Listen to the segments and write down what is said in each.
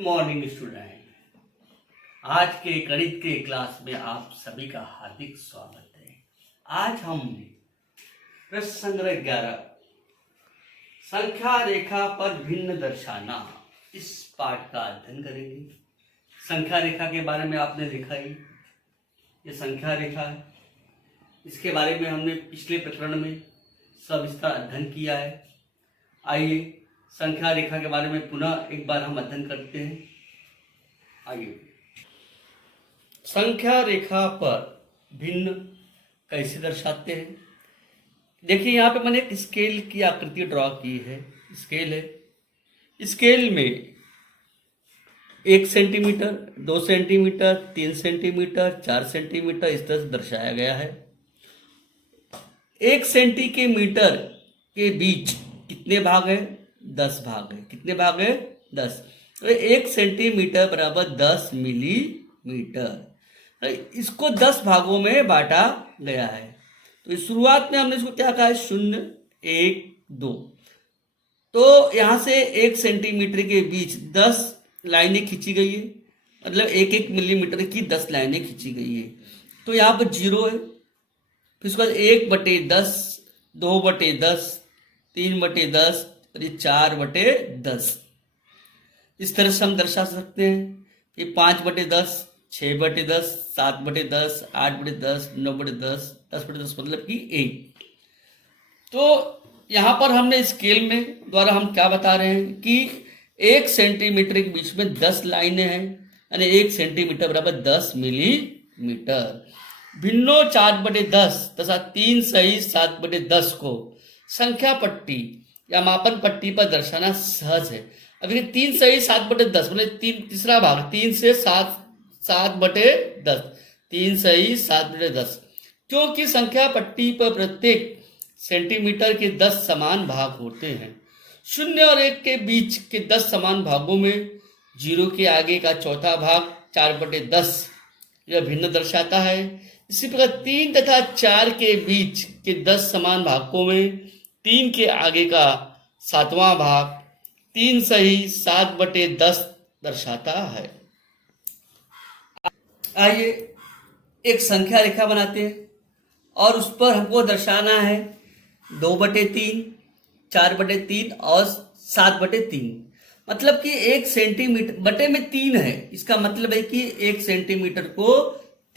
Good morning student. आज के गणित के क्लास में आप सभी का हार्दिक स्वागत है। आज हम प्रश्न संग्रह 11 संख्या रेखा पर भिन्न दर्शाना इस पाठ का अध्ययन करेंगे। संख्या रेखा के बारे में आपने देखा ही, ये संख्या रेखा है। इसके बारे में हमने पिछले प्रकरण में सविस्तर अध्ययन किया है। आइए संख्या रेखा के बारे में पुनः एक बार हम अध्ययन करते हैं। आइए, संख्या रेखा पर भिन्न कैसे दर्शाते हैं। देखिए यहाँ पे मैंने एक स्केल की आकृति ड्रॉ की है। स्केल है, स्केल में 1 सेंटीमीटर, 2 सेंटीमीटर, 3 सेंटीमीटर, 4 सेंटीमीटर इस तरह से दर्शाया गया है। 1 सेंटीमीटर के बीच कितने भाग है? 10 भाग है। कितने भाग है? 10। तो 1 सेंटीमीटर बराबर 10 मिलीमीटर। इसको 10 भागों में बांटा गया है। तो इस शुरुआत में हमने इसको क्या कहा है? 0, 1, 2। तो यहां से 1 सेंटीमीटर के बीच 10 लाइनें खींची गई है, मतलब 1-1 मिलीमीटर की 10 लाइनें खींची गई है। तो यहाँ पर 0 है, फिर उसके बाद 1/10, 2/10, 3/10 और ये 4/10। इस तरह से हम दर्शा सकते हैं कि 5/10, 6/10, 7/10, 8/10, 9/10, 10/10 मतलब कि 1। तो यहाँ पर हमने स्केल में द्वारा हम क्या बता रहे हैं कि 1 सेंटीमीटर के बीच में 10 लाइनें हैं, यानी 1 सेंटीमीटर बराबर 10 मिलीमीटर। भिन्नो 4/10 तथा 3 सही 7/10 को संख्या पट्टी या मापन पट्टी पर दर्शाना सहज है। अभी 3 सही 7/10 मतलब तीसरा भाग 3 से 7/10, 3 सही 7/10, क्योंकि संख्या पट्टी पर प्रत्येक सेंटीमीटर के 10 समान भाग होते हैं। 0 और 1 के बीच के 10 समान भागों में 0 के आगे का चौथा भाग 4/10 यह भिन्न दर्शाता है। इसी प्रकार 3 तथा 4 के बीच के 10 समान भागों में 3 के आगे का 7वां भाग 3 सही 7/10 दर्शाता है। आइए एक संख्या रेखा बनाते हैं और उस पर हमको दर्शाना है 2/3, 4/3 और 7/3। मतलब कि 1 सेंटीमीटर बटे में 3 है। इसका मतलब है कि 1 सेंटीमीटर को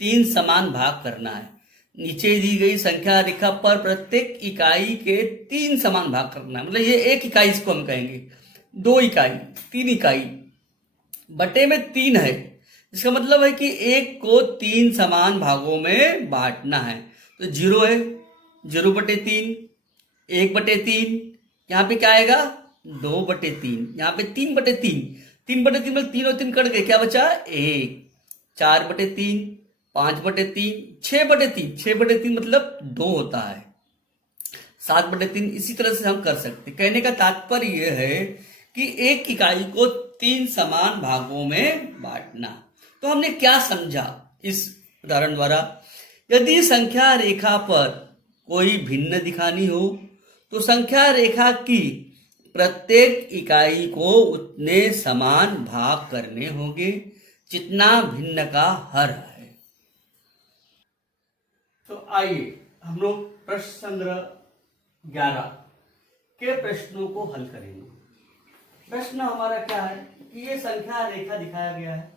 3 समान भाग करना है। नीचे दी गई संख्या रेखा पर प्रत्येक इकाई के 3 समान भाग करना है। मतलब ये 1 इकाई इसको हम कहेंगे, 2 इकाई, 3 इकाई, बटे में 3 है। इसका मतलब है कि 1 को 3 समान भागों में बांटना है। तो 0 है, 0/3, 1/3, यहाँ पे क्या आएगा? 2/3, यहाँ पे 3/3, 3/3 मतलब 3 और 3 कट गए, क्या बचा? 1, 4/3, 5/3, 6/3, 6/3 मतलब 2 होता है, 7/3। इसी तरह से हम कर सकते। कहने का तात्पर्य यह है कि 1 इकाई को 3 समान भागों में बांटना। तो हमने क्या समझा इस उदाहरण द्वारा? यदि संख्या रेखा पर कोई भिन्न दिखानी हो तो संख्या रेखा की प्रत्येक इकाई को उतने समान भाग करने होंगे जितना भिन्न का हर है। तो आइए हम लोग प्रश्न संग्रह 11 के प्रश्नों को हल करेंगे। प्रश्न हमारा क्या है कि ये संख्या रेखा दिखाया गया है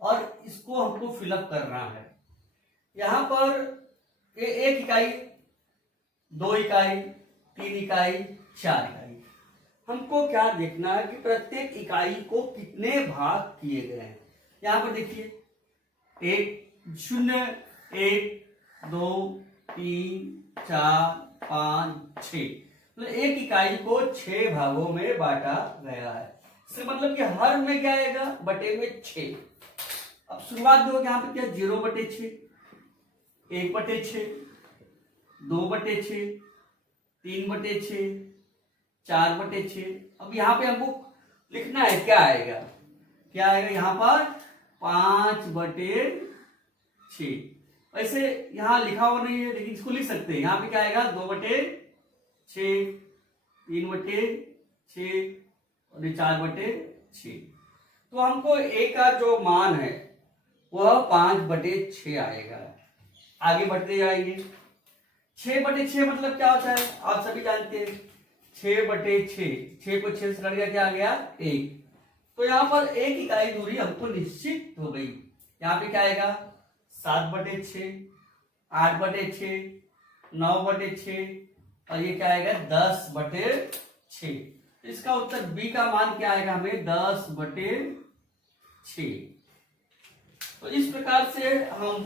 और इसको हमको फिलअप करना है। यहाँ पर 1 इकाई, 2 इकाई, 3 इकाई, 4 इकाई। हमको क्या देखना है कि प्रत्येक इकाई को कितने भाग किए गए हैं। यहाँ पर देखिए 1, 0, 1, 2, 3, 4, 5, 6, तो 1 इकाई को 6 भागों में बांटा गया है। इसका मतलब कि हर में क्या आएगा? बटे में 6। अब शुरुआत हो, यहाँ पे क्या? 0/6, 1/6, 2/6, 3/6, 4/6। अब यहाँ पे हमको लिखना है क्या आएगा? क्या आएगा यहाँ पर? 5/6। वैसे यहाँ लिखा हुआ नहीं है लेकिन इसको लिख सकते हैं। यहाँ पे क्या आएगा? 2/6, 3/6 और 4/6। तो हमको ए का जो मान है वह 5/6 आएगा। आगे बढ़ते जाएंगे। 6/6 मतलब क्या होता है आप सभी जानते हैं। 6/6, 6 को 6 से कट गया, क्या आ गया 1। तो यहाँ पर 1 इकाई दूरी हमको निश्चित हो गई। यहाँ पे क्या आएगा 7/6, 8/6, 9/6 और ये क्या आएगा 10/6। इसका उत्तर बी का मान क्या आएगा हमें 10/6। तो इस प्रकार से हम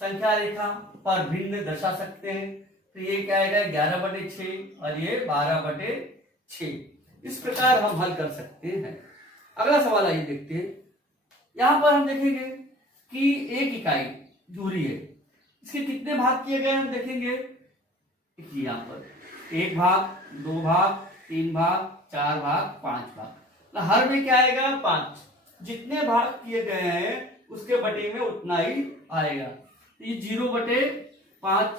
संख्या रेखा पर भिन्न दर्शा सकते हैं। तो ये क्या आएगा 11/6 और ये 12/6। इस प्रकार हम हल कर सकते हैं। अगला सवाल आइए देखते हैं। यहां पर हम देखेंगे कि 1 इकाई दूरी है, इसके कितने भाग किए गए हम देखेंगे। यहाँ पर 1 भाग, 2 भाग, 3 भाग, 4 भाग, 5 भाग। तो हर में क्या आएगा 5। जितने भाग किए गए हैं उसके बटे में उतना ही आएगा। ये 0/5,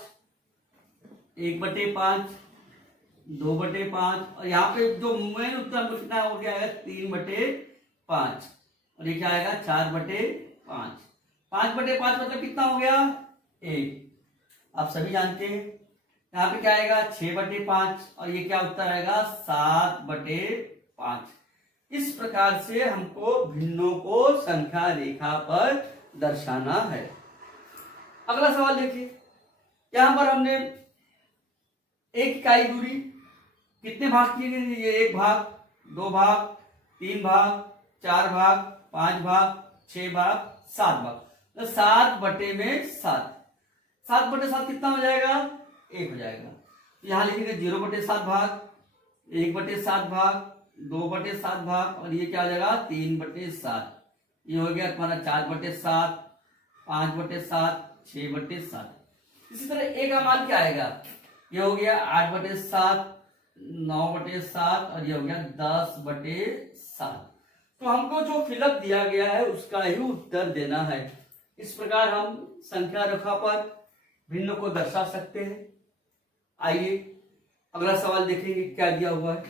1/5, 2/5 और यहाँ पे जो मेन उत्तर कितना हो गया है 3/5 और ये क्या आएगा 4/5। 5/5 मतलब कितना हो गया 1। आप सभी जानते हैं। यहाँ पे क्या आएगा 6/5 और ये क्या उत्तर आएगा 7/5। इस प्रकार से हमको भिन्नों को संख्या रेखा पर दर्शाना है। अगला सवाल देखिए। यहां पर हमने 1 इकाई दूरी कितने भाग किए गए, ये 1 भाग, 2 भाग, 3 भाग, 4 भाग, 5 भाग, 6 भाग, 7 भाग। तो 7/7। 7/7 कितना हो जाएगा 1 हो जाएगा। यहां लिखेंगे 0/7 भाग, 1/7 भाग, 2/7 भाग और ये क्या हो जाएगा 3/7। ये हो गया तुम्हारा 4/7, 5/7, 6/7। इसी तरह ए का मान क्या आएगा, ये हो गया 8/7, 9/7 और ये हो गया 10/7। तो हमको जो फिलअप दिया गया है उसका ही उत्तर देना है। इस प्रकार हम संख्या रेखा पर भिन्न को दर्शा सकते हैं। आइए अगला सवाल देखेंगे क्या दिया हुआ है।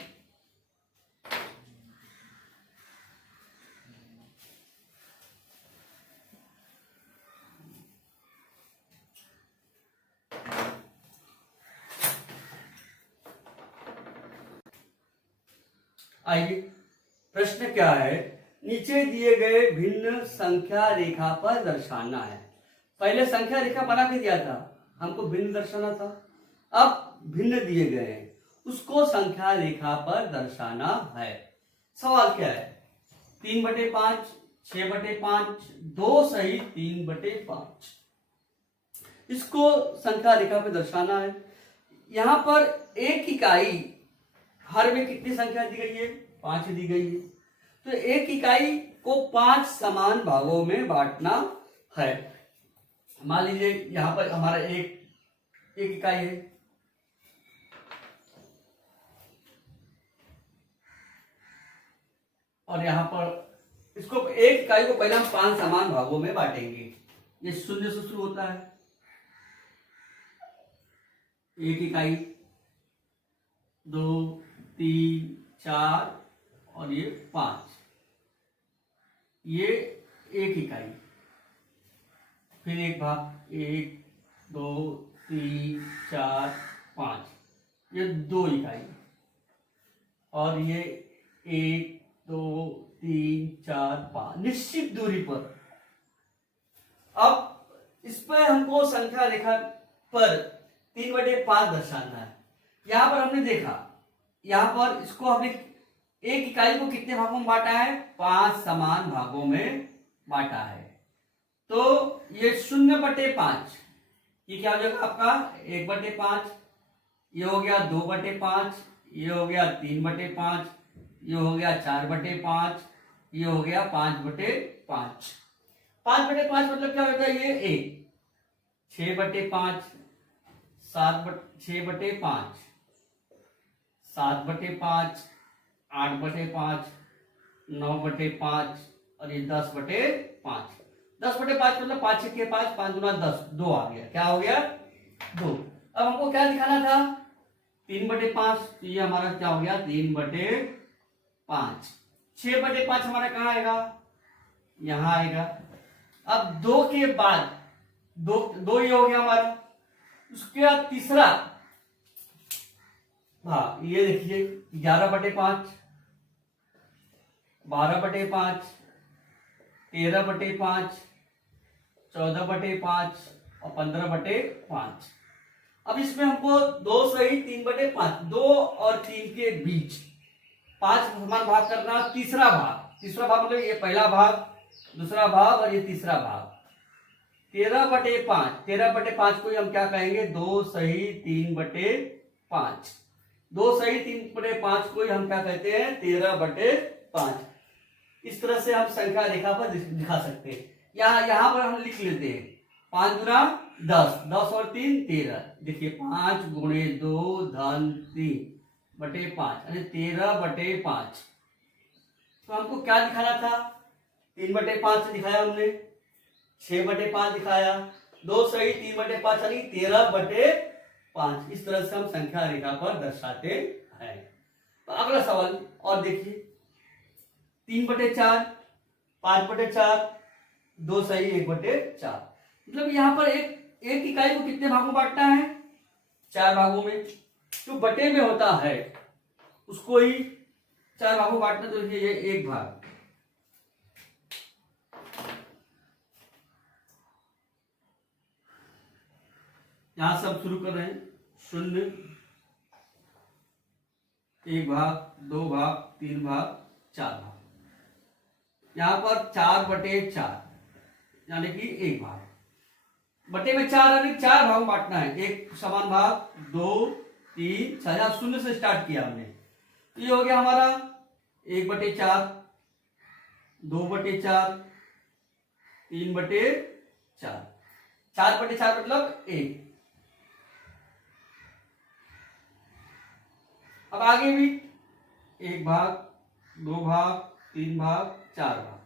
आइए प्रश्न क्या है, नीचे दिए गए भिन्न संख्या रेखा पर दर्शाना है। पहले संख्या रेखा बना के दिया था, हमको भिन्न दर्शाना था। अब भिन्न दिए गए हैं, उसको संख्या रेखा पर दर्शाना है। सवाल क्या है 3/5, 6/5, 2 सही 3/5। इसको संख्या रेखा पर दर्शाना है। यहां पर 1 इकाई हर में कितनी संख्या दी गई है 5 दी गई है। तो 1 इकाई को 5 समान भागों में बांटना है। मान लीजिए यहां पर हमारा एक इकाई है, और यहां पर इसको 1 इकाई को पहले हम 5 समान भागों में बांटेंगे। ये 0 से शुरू होता है। 1 इकाई, 2, 3, 4 और ये 5। ये 1 इकाई, फिर 1 भाग, 1, 2, 3, 4, 5। ये 2 इकाई और ये 1, 2, 3, 4, 5 निश्चित दूरी पर। अब इस पर हमको संख्या रेखा पर 3/5 दर्शाना है। यहां पर हमने देखा, यहां पर इसको हमने 1 इकाई को कितने भागों में बांटा है 5 समान भागों में बांटा है। तो ये 0/5, ये क्या हो जाएगा आपका 1/5, ये हो गया 2/5, ये हो गया 3/5, ये हो गया 4/5, ये हो गया 5/5। 5/5 मतलब क्या होता है ये 1, 6/5, 6/5, 7/5, 8/5, 9/5 और ये 10/5। 10/5 मतलब 5 6 5, 5 गुना 10, 2 आ गया। क्या हो गया 2। अब हमको क्या दिखाना था 3/5, तो ये हमारा क्या हो गया 3/5। 6/5 हमारा कहाँ आएगा यहां आएगा। अब 2 के बाद दो ये हो गया हमारा। उसके बाद तीसरा, हाँ ये देखिए 11/5, 12/5, 13/5, 14/5 और 15/5। अब इसमें हमको 2 सही 3/5, 2 और 3 के बीच 5 समान भाग करना। तीसरा भाग मतलब ये पहला भाग, दूसरा भाग और ये तीसरा भाग। 13/5 को हम क्या कहेंगे, 2 सही 3/5। 2 सही 3/5 को हम क्या कहते हैं, 13/5। इस तरह से हम संख्या रेखा पर दिखा सकते हैं। यहां पर हम लिख लेते हैं 5 गुना 10, 10 और 3 13। देखिए 5 गुणे 2 धन 3/5 यानी 13/5। तो हमको क्या दिखाना था, 3/5 दिखाया हमने, 6/5 दिखाया, 2 सही 3/5 यानी 13/5। इस तरह से हम संख्या रेखा पर दर्शाते हैं। तो अगला सवाल और देखिए, 3/4, 5/4, 2 सही 1/4। मतलब यहाँ पर एक इकाई को कितने भागों में बांटना है, 4 भागों में। जो बटे में होता है उसको ही 4 भागों में बांटना। तो ये 1 भाग, यहां से हम शुरू कर रहे हैं 0, 1 भाग, 2 भाग, 3 भाग, 4 भाग। यहां पर 4/4 यानी कि 1 भाग। बटे में 4 यानी 4 भाग में बांटना है। एक समान भाग, 2 3 4, 0 से स्टार्ट किया हमने। तो ये हो गया हमारा 1/4, 2/4, 3/4, 4/4 मतलब 1। अब आगे भी 1 भाग, 2 भाग, 3 भाग, 4 भाग।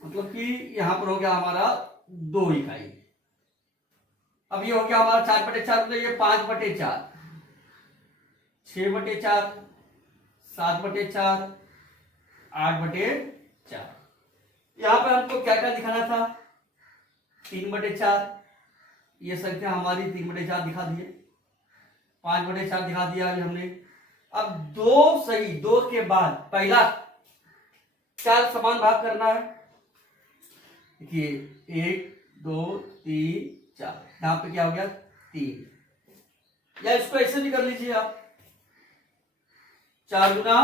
मतलब कि यहां पर हो गया हमारा 2 इकाई। अब ये हो गया हमारा 4/4 मतलब ये 5/4, 6/4, 7/4, 8/4। यहां पर हमको क्या क्या दिखाना था, 3/4। ये संख्या हमारी 3/4 दिखा दी है, 5/4 दिखा दिया अभी हमने। अब 2 सही, 2 के बाद पहला 4 समान भाग करना है। देखिए 1 2 3 4, यहां पे क्या हो गया 3। या इसको ऐसे भी कर लीजिए आप, 4 गुना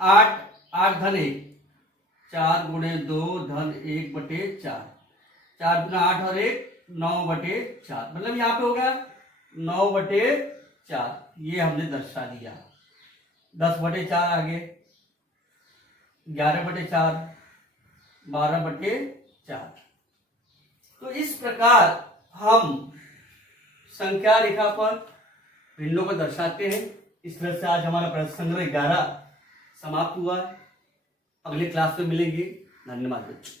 8, 8 धन 1, 4 गुणे 2 धन 1/4, 4 गुना 8 और 1 9/4। मतलब यहां पे हो गया 9/4। ये हमने दर्शा दिया। 10/4 आगे, 11/4, 12/4। तो इस प्रकार हम संख्या रेखा पर भिन्नों को दर्शाते हैं। इस तरह से आज हमारा प्रश्न संग्रह 11 समाप्त हुआ है। अगले क्लास में मिलेंगे। धन्यवाद बच्चों।